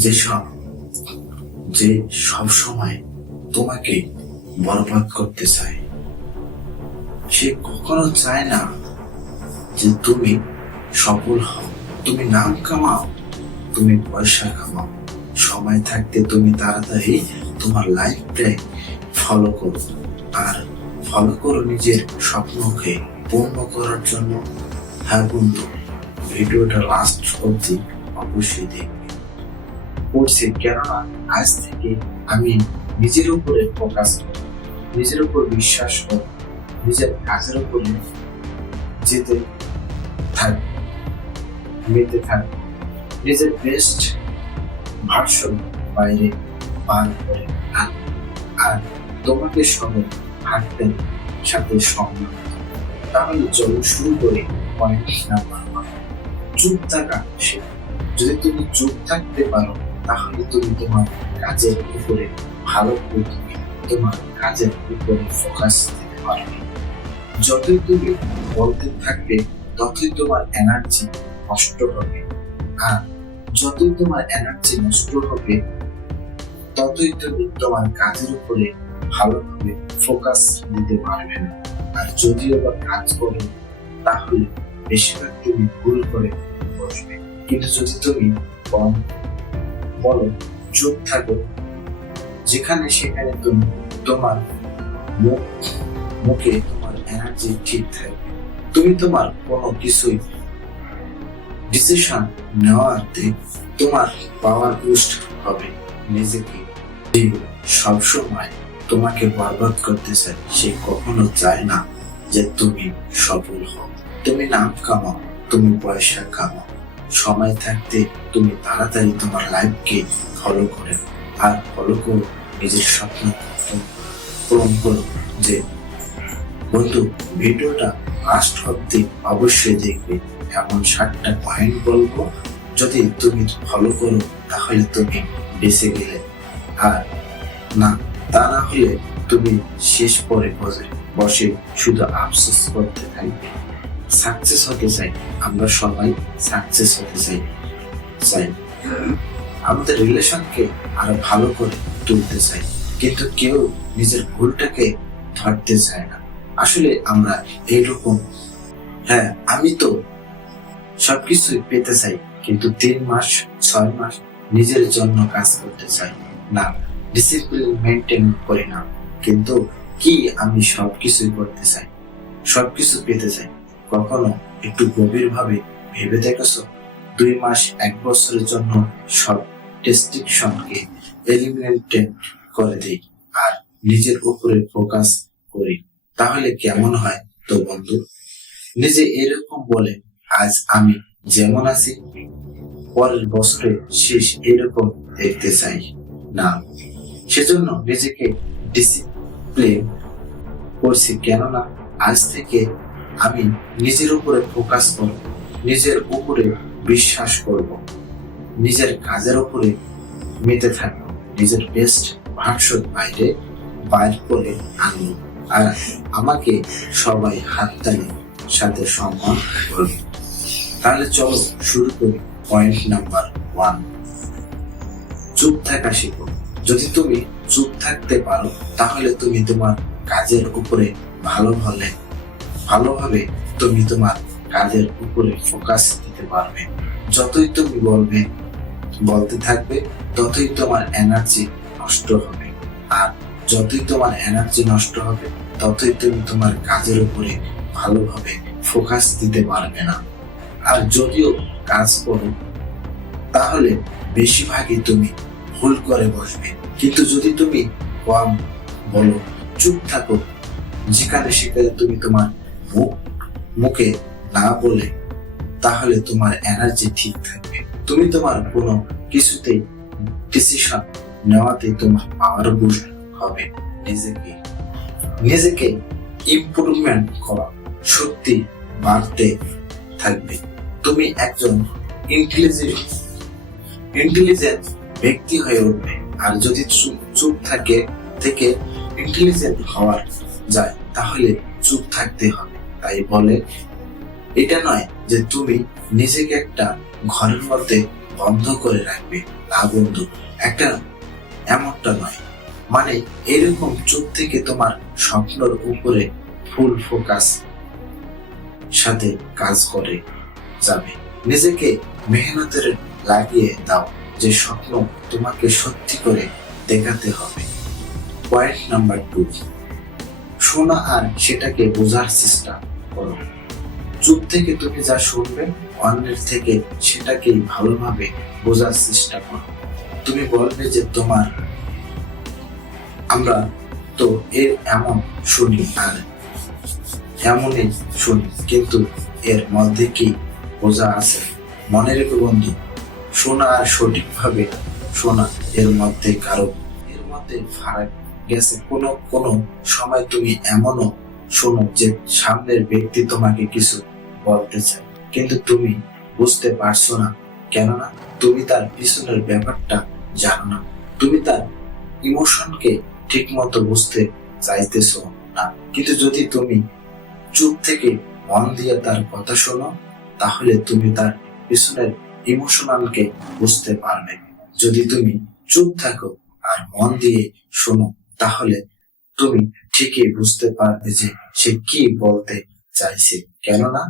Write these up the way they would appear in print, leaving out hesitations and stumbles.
যেসব যে সব সময় তোমাকে বরবাদ করতে চায়, সে কখনো চায় না যে তুমি সফল হও, তুমি নাম কামাও, তুমি পয়সা কামাও। সময় থাকতে তুমি তাড়াতাড়ি তোমার লাইফটাই ফলো করো, আর ফলো করো নিজের স্বপ্নকে পূর্ণ করার জন্য। হ্যাঁ বন্ধু, ভিডিওটা লাস্ট অবধি অবশ্যই দেখবে। করছি কেননা আজ থেকে আমি নিজের উপরে ফোকাস করব, নিজের উপর বিশ্বাস করব, নিজের কাজের উপরে যেতে থাকবো, মেতে থাকবো, নিজের বেস্ট ভার্সন বাইরে বার করে আনবো। আর তোমাকে সবাই হাঁটতে সাথে সম্মান। তাহলে চলো শুরু করে পয়েন্ট নাম্বার 1, চুপ থাকা শেখো। যদি তুমি চুপ থাকতে পারো তাহলে তুমি তোমার কাজের উপরে ভালো করে তোমার কাজের উপরে ফোকাস দিতে পারবে। যতই তুমি বলতে থাকবে ততই তোমার এনার্জি নষ্ট হবে, আর যতই তোমার এনার্জি নষ্ট হবে ততই তুমি তোমার কাজের উপরে ভালোভাবে ফোকাস দিতে পারবে না। আর যদিও বা কাজ করো তাহলে বেশিরভাগ তুমি ভুল করে বসবে। কিন্তু যদি তুমি কম বলো, চুপ থাকো, যেখানে সেখানে তুমি তোমার মুখে তোমার এনার্জি ঠিক থাকবে। তুমি তোমার কোনো কিছুই ডিসিশন নেওয়াতে তোমার পাওয়ার বুস্ট হবে। নিজেকে সবসময় তোমাকে বরবাদ করতে চায়, সে কখনো চায় না যে তুমি সফল হও, তুমি নাম কামাও, তুমি পয়সা কামাও। সময় থাকতে তুমি তাড়াতাড়ি তোমার লাইফকে ফলো করে, আর ফলো করো নিজের স্বপ্ন পূরণ করো। যে বন্ধু, ভিডিওটা লাস্ট অব্দি অবশ্যই দেখবে। এমন 7টা পয়েন্ট বলবো, যদি তুমি ফলো করো তাহলে তুমি বেঁচে গেলে, আর না তা না হলে তুমি শেষ পরে বসে শুধু আফসোস করতে থাকবে। সাকসেস হতে চাই, আমরা সবাই সাকসেস হতে চাই, আমাদের রিলেশনকে আরো ভালো করে তুলতে চাই, কিন্তু কেউ নিজের ভুলটাকে ধরতে চায় না। আসলে আমরা এইরকম। হ্যাঁ, আমি তো সবকিছুই পেতে চাই, কিন্তু 3 মাস 6 মাস নিজের জন্য কাজ করতে চাই না, ডিসিপ্লিন মেনটেন করি না। কিন্তু কি আমি সবকিছুই করতে চাই, সবকিছু পেতে চাই? কখনো একটু গভীর ভাবে ভেবে দেখেছো? 2 মাস 1 বছরের জন্য সব রেস্ট্রিকশনকে এলিমিনেট করে দিই আর নিজের উপরে ফোকাস করি, তাহলে কেমন হয়? তো বন্ধু, নিজে এরকম বলে আজ আমি যেমন আছি পরের বছরে শেষ এরকম দেখতে চাই না। সেজন্য নিজেকে ডিসিপ্লিন করছি, কেননা আজ থেকে আমি নিজের উপরে ফোকাস করব, নিজের উপরে বিশ্বাস করব, নিজের কাজের উপরে মেতে থাকবো, নিজের বেস্ট ভার্সন বাইর করে আনবো, আর আমাকে সবাই হাততালি সাথে সম্মান করবে। তাহলে চলো শুরু করি পয়েন্ট নাম্বার 1, চুপ থাকা শেখো। যদি তুমি চুপ থাকতে পারো তাহলে তুমি তোমার কাজের উপরে ভালোভাবে তুমি তোমার কাজের উপরে ফোকাস দিতে পারবে। যতই তুমি বলতে থাকবে ততই তোমার এনার্জি নষ্ট হবে, আর যতই তোমার এনার্জি নষ্ট হবে ততই তুমি তোমার কাজের উপরে ভালোভাবে ফোকাস দিতে পারবে না। আর যদিও কাজ করো তাহলে বেশিরভাগই তুমি ভুল করে বসবে। কিন্তু যদি তুমি কম বলো, চুপ থাকো, যেখানে সেখানে তুমি তোমার মুখে না বলে, তাহলে তোমার এনার্জি ঠিক থাকবে। তুমি তোমার কোনো কিছুতেই ডিসিশন নেওয়াতে তোমার পাওয়ার বুস্ট হবে। নিজেকে ইমপ্রুভমেন্ট করা, শক্তি বাড়তে থাকবে। তুমি একজন ইন্টেলিজেন্ট ব্যক্তি হয়ে উঠবে। আর যদি চুপ থেকে ইন্টেলিজেন্ট হওয়া যায় তাহলে চুপ থাকতে হবে। তাই বলে এটা নয় যে তুমি নিজেকে একটা ঘরের মধ্যে বন্ধ করে রাখবে না বন্ধু, একটা এমনটা নয়। মানে এরকম চুপ থেকে তোমার স্বপ্নের উপরে ফুল ফোকাস সাথে কাজ করে যাবে। নিজেকে মেহনতের লাগিয়ে দাও, যে স্বপ্ন তোমাকে সত্যি করে দেখাতে হবে। পয়েন্ট নাম্বার 2, শোনা আর সেটাকে বোঝার চেষ্টা করো। চুপ থেকে তুমি যা শুনবে, অন্যের থেকে সেটাকেই ভালোভাবে বোঝার চেষ্টা করো। তুমি বলবে যে আমরা তো এমন শুনি আর এমনই শুনি, কিন্তু এর মধ্যে কি বোঝা আছে? মনে রেখো বন্ধু, শোনা আর সঠিকভাবে শোনা এর মধ্যে ফারাক গেছে। কোনো সময় তুমি এমনও শোনো যে সামনের ব্যক্তি তোমাকে কিছু বলতে চায়, কিন্তু তুমি বুঝতে পারছো না, কেননা তুমি তার পিছনের ব্যাপারটা জানো না। তুমি তার ইমোশনকে ঠিক মতো বুঝতে চাইতেছো না। কিন্তু যদি তুমি চুপ থেকে মন দিয়ে তার কথা শোনো, তাহলে তুমি তার পিছনের ইমোশনালকে বুঝতে পারবে। যদি তুমি চুপ থাকো আর মন দিয়ে শোনো, তাহলে তুমি ঠিকই বুঝতে পারবে যে সে কি বলতে চাইছে। কেননা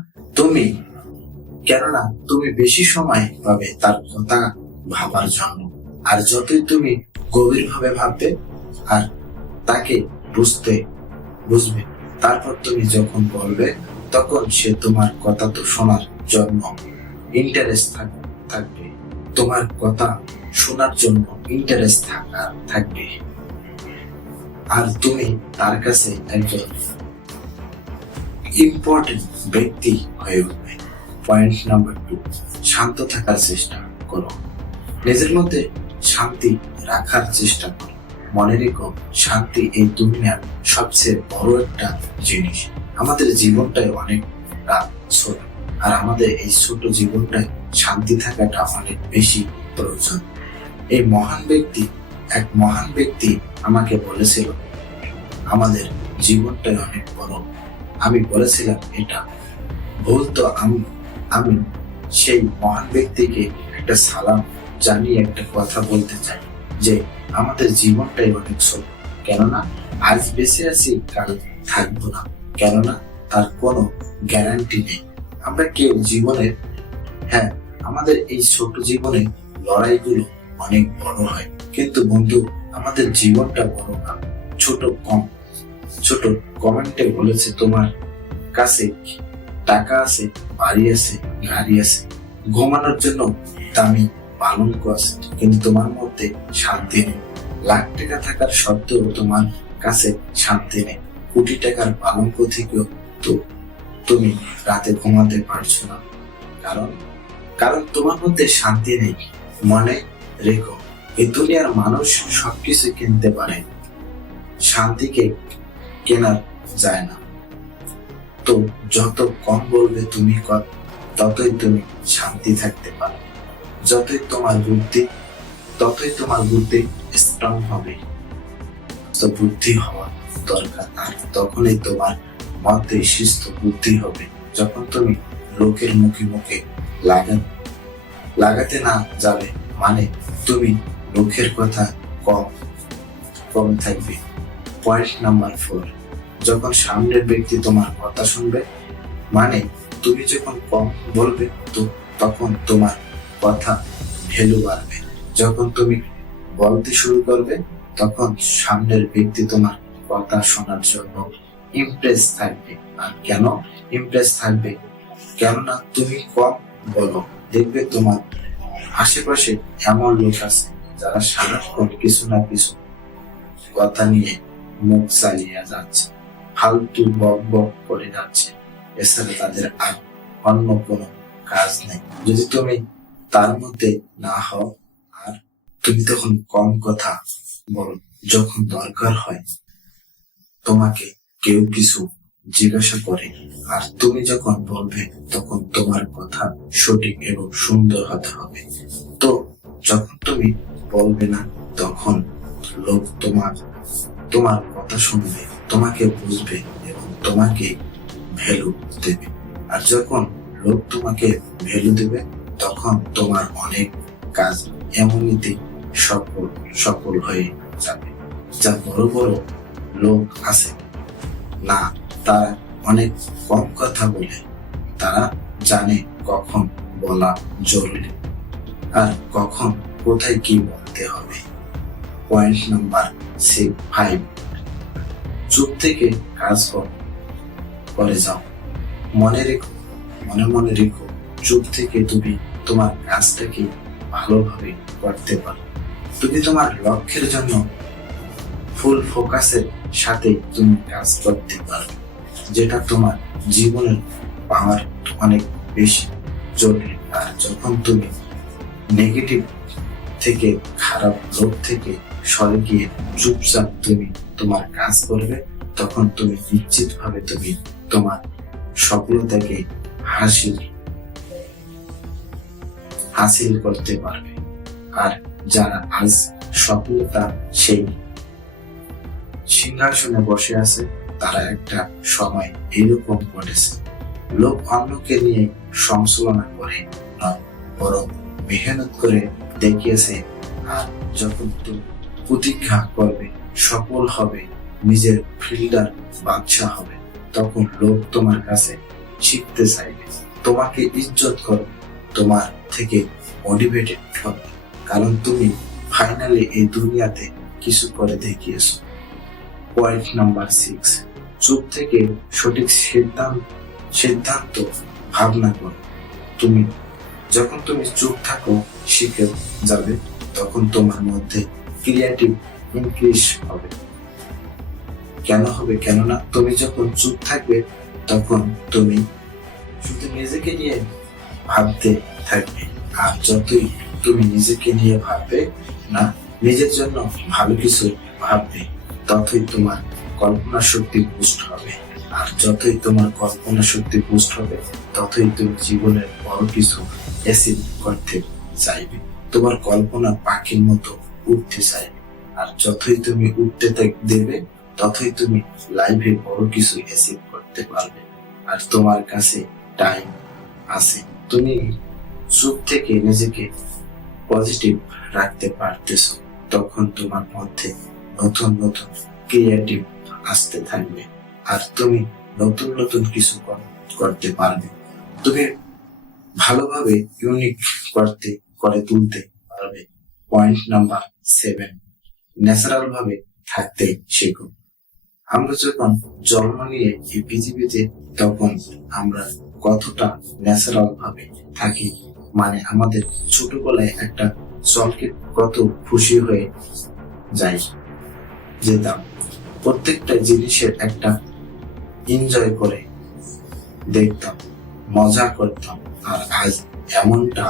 তুমি বেশি সময় পাবে তার কথা ভাবার জন্য। আর যতই তুমি গভীরভাবে ভাববে আর তাকে বুঝবে, তারপর তুমি যখন বলবে, তখন সে তোমার কথা তো শোনার জন্য ইন্টারেস্ট থাকবে। তোমার কথা শোনার জন্য ইন্টারেস্ট থাকবে, আর তুমি তার কাছে একজন ইম্পর্টেন্ট ব্যক্তি হয়ে উঠবে। পয়েন্ট নাম্বার 2, শান্ত থাকার চেষ্টা করো। নিজের মধ্যে শান্তি রাখার চেষ্টা করো। মনে রেখো, শান্তি এই দুনিয়ার সবচেয়ে বড় একটা জিনিস। আমাদের জীবনটাই অনেকটা ছোট, আর আমাদের এই ছোট জীবনটায় শান্তি থাকাটা অনেক বেশি প্রয়োজন। এক মহান ব্যক্তি আমাকে বলেছিল, আমাদের জীবনটাই অনেক বড়। আমি বলেছিলাম এটা ভুল, তো আমি সেই মহান ব্যক্তিকে একটা সালাম জানিয়ে একটা কথা বলতে চাই যে আমাদের জীবনটাই অনেক ছোট। কেননা আজ বেঁচে আছি, কাল থাকবো না, কেননা তার কোনো গ্যারান্টি নেই। আমরা কেউ আমাদের এই ছোট জীবনে লড়াইগুলো অনেক বড় হয়, কিন্তু বন্ধু আমাদের জীবনটা বড় না, ছোট। কমেন্টে বলেছে তোমার কাছে টাকা আছে, বাড়ি আছে, গাড়ি আছে, ঘুমানোর জন্য দামি পালঙ্ক আছে, কিন্তু তোমার মধ্যে শান্তি নেই। লাখ টাকা থাকার সত্ত্বেও তোমার কাছে শান্তি নেই। কোটি টাকার পালঙ্ক থেকেও তো তুমি রাতে ঘুমাতে পারছো না, কারণ তোমার মধ্যে শান্তি নেই। মনে রেখো, এই দুনিয়ার মানুষ সবকিছু কিনতে পারে, শান্তিকে কেনা যায় না। তো যত কম বলবে তুমি ততই তুমি শান্তি থাকতে পারো। ততই তোমার বুদ্ধি স্ট্রং হবে। তো বুদ্ধি হওয়া দরকার, আর তখনই তোমার মধ্যে সুস্থ বুদ্ধি হবে, যখন তুমি লোকের মুখে লাগাতে না যাবে। মানে তুমি লোকের কথা কম থাকবে। পয়েন্ট নাম্বার 4, যখন সামনের ব্যক্তি তোমার কথা শুনবে, মানে তুমি যখন কম বলবে, তো তখন তোমার কথা ভ্যালু বাড়বে। যখন তুমি বলতে শুরু করবে, তখন সামনের ব্যক্তি তোমার কথা শোনার জন্য ইমপ্রেস থাকবে। আর কেন ইমপ্রেস থাকবে? কেননা তুমি কম বলো। দেখবে তোমার আশেপাশে এমন লোক আছে যারা সারাক্ষণ কিছু না কিছু কথা নিয়ে মুখ চালিয়ে যাচ্ছে, ফালতু বক করে যাচ্ছে, এছাড়া তাদের আর অন্য কোনো কাজ নেই। যদি তুমি তার মধ্যে না হও, আর তুমি তখন কম কথা বলো, যখন দরকার হয় তোমাকে কেউ কিছু জিজ্ঞাসা করে, আর তুমি যখন বলবে, তখন তোমার কথা সঠিক এবং সুন্দর হতে হবে। তো যখন তুমি বলবে না, তখন লোক তোমার কথা শুনবে, তোমাকে বুঝবে এবং তোমাকে ভ্যালু দেবে। আর যখন লোক তোমাকে ভ্যালু দেবে, তখন তোমার অনেক কাজ এমনিতেই সফল সফল হয়ে যাবে। যা বড় বড় লোক আছে না, তারা অনেক কম কথা বলে। তারা জানে কখন বলা জরুরি আর কখন কোথায় কি বলতে হবে। পয়েন্ট নাম্বার 5, চুপ থেকে কাজ করে যাও। মনে মনে রেখো, চুপ থেকে তুমি তোমার কাজটাকে ভালোভাবে করতে পারো। তুমি তোমার লক্ষ্যের জন্য ফুল ফোকাসের সাথে তুমি কাজ করতে পারো, যেটা তোমার জীবনের পাওয়ার অনেক বেশি জরুরি। আর যখন তুমি নেগেটিভ থেকে, খারাপ লোক থেকে সরে গিয়ে চুপচাপ তুমি তোমার কাজ করবে, তখন তুমি নিশ্চিতভাবে তুমি তোমার সফলতাকে হাসিল করতে পারবে। আর যারা আজ সফলতা সেই সিংহাসনে বসে আছে, তারা একটা সময় এরকম করেছে। লোক অন্যকে নিয়ে সমালোচনা করে নয়, বরং মেহনত করে দেখিয়েছে। আর যখন তুমি প্রতিজ্ঞা করবে, সফল হবে, নিজের ফিল্ডার বাদশা হবে, তখন লোক তোমার কাছে শিখতে চাইবে, তোমাকে ইজ্জত করবে, তোমার থেকে মোটিভেটেড হবে, কারণ তুমি ফাইনালি এই দুনিয়াতে কিছু করে দেখিয়েছো। পয়েন্ট নাম্বার 6, চুপ থেকে সঠিক সিদ্ধান্ত ভাবনা করো। যখন তুমি চুপ থাকো শিখে যাবে, তখন তোমার মধ্যে ক্রিয়েটিভ ইনক্রিজ হবে। কেন হবে? কেননা তুমি যখন চুপ থাকবে, তখন তুমি শুধু নিজেকে নিয়ে ভাবতে থাকবে। আর যতই তুমি নিজেকে নিয়ে ভাববে না, নিজের জন্য ভালো কিছু ভাববে, ততই তোমার কল্পনা শক্তি বুস্ট হবে। আর যতই তোমার কল্পনা শক্তি বুস্ট হবে, ততই তুমি জীবনের বড় কিছু অ্যাচিভ করতে চাইবে। তোমার কল্পনা পাখির মতো উঠতে চাইবে। আর যতই তুমি উঠতে দেবে, ততই তুমি লাইফে বড় কিছু অ্যাচিভ করতে পারবে। আর তোমার কাছে টাইম আছে, তুমি চুপ থেকে নিজেকে পজিটিভ রাখতে পারতেছো, তখন তোমার মধ্যে নতুন নতুন ক্রিয়েটিভ আসতে থাকবে। আর তুমি নতুন নতুন কিছু করতে পারবে। তুমি ভালোভাবে ইউনিক করে তুলতে পারবে। পয়েন্ট নাম্বার 7, ন্যাচারাল ভাবে থাকতে শেখো। আমরা যখন জন্ম নিয়ে এই পৃথিবীতে, তখন আমরা কতটা ন্যাচারাল ভাবে থাকি, মানে আমাদের ছোটবেলায় একটা চলকে কত খুশি হয়ে যেতাম, প্রত্যেকটা জিনিসের একটা এনজয় করে দেখতাম, মজা করতাম। আর আজ এমনটা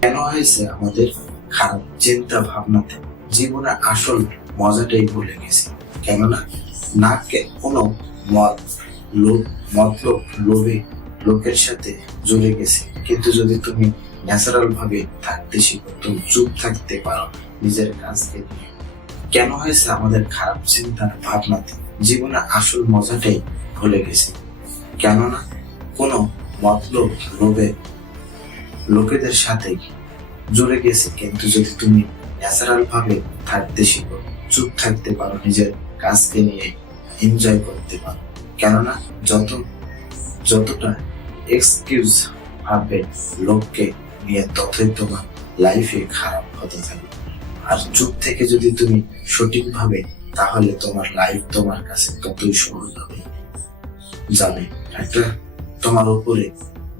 কেন হয়েছে? আমাদের খারাপ চিন্তা ভাবনাতে জীবনে আসল মজাটাই ভুলে গেছি। কেননা কোনো মতলব লোভে লোকের সাথে জড়ে গেছে। কিন্তু যদি তুমি ন্যাচারাল ভাবে থাকতে শিখো, তুমি চুপ থাকতে পারো নিজের কাজকে নিয়ে। কেন হয়েছে আমাদের খারাপ চিন্তা ভাবনাতে জীবনে আসল মজাটাই ভুলে গেছে? কেননা কোনো মতলব লোভে লোকেদের সাথে জুড়ে গেছে। কিন্তু যদি তুমি ন্যাচারাল ভাবে থাকতে শিখো, চুপ থাকতে পারো, নিজের কাজকে নিয়ে এনজয় করতে পারো। কেননা যতটা এক্সকিউজ ভাববে লোককে নিয়ে, ততই তোমার লাইফে খারাপ হতে থাকবে। আর চুপ থেকে যদি তুমি সঠিক ভাবে, তাহলে তোমার লাইফ তোমার কাছে ততই সহজ হবে যাবে। একটা তোমার উপরে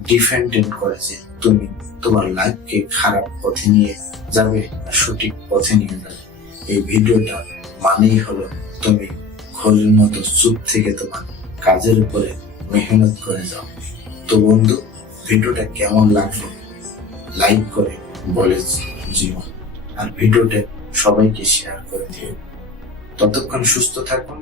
ডিপেন্ডেন্ট করে যে তুমি তোমার লাইফকে খারাপ পথে নিয়ে যাবে না সঠিক পথে নিয়ে যাবে। এই ভিডিওটা মানেই হলো তুমি ঘরের মতো চুপ থেকে তোমার কাজের উপরে মেহনত করে যাও। তো বন্ধু, ভিডিওটা কেমন লাগলো লাইক করে বলে জীবন, আর ভিডিওটা সবাইকে শেয়ার করে দিও। ততক্ষণ সুস্থ থাকুন।